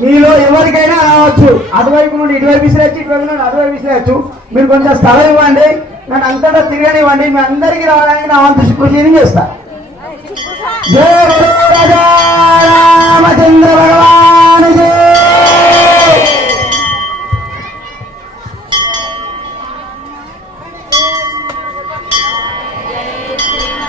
మీలో ఎవరికైనా రావచ్చు. అటువైపు నుండి ఇటువైపు విసిరేయచ్చు ఇటువైపు నుండి అటువైపు విసిరేయచ్చు. మీరు కొంచెం స్థలం ఇవ్వండి నన్ను అంతటా తిరగనివ్వండి మీ అందరికీ రావడానికి నా వంతు కృషి చేస్తా. జయ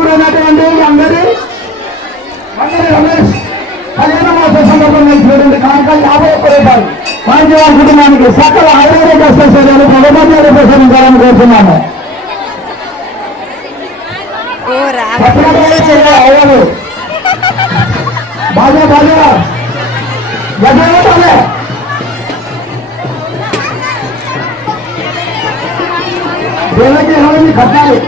ఇప్పుడు ఉన్నటువంటి అందరి అందరి రమేష్ కళ్యాణ మాస సందర్భంగా ఇచ్చినటువంటి కానుక యాభై ఒక్క రూపాయలు. వాంజీవారి కుటుంబానికి సకల ఆయుర్వేద సౌకర్యాలు ప్రభుత్వాలు ప్రసరించాలని కోరుతున్నాను కట్టాలి.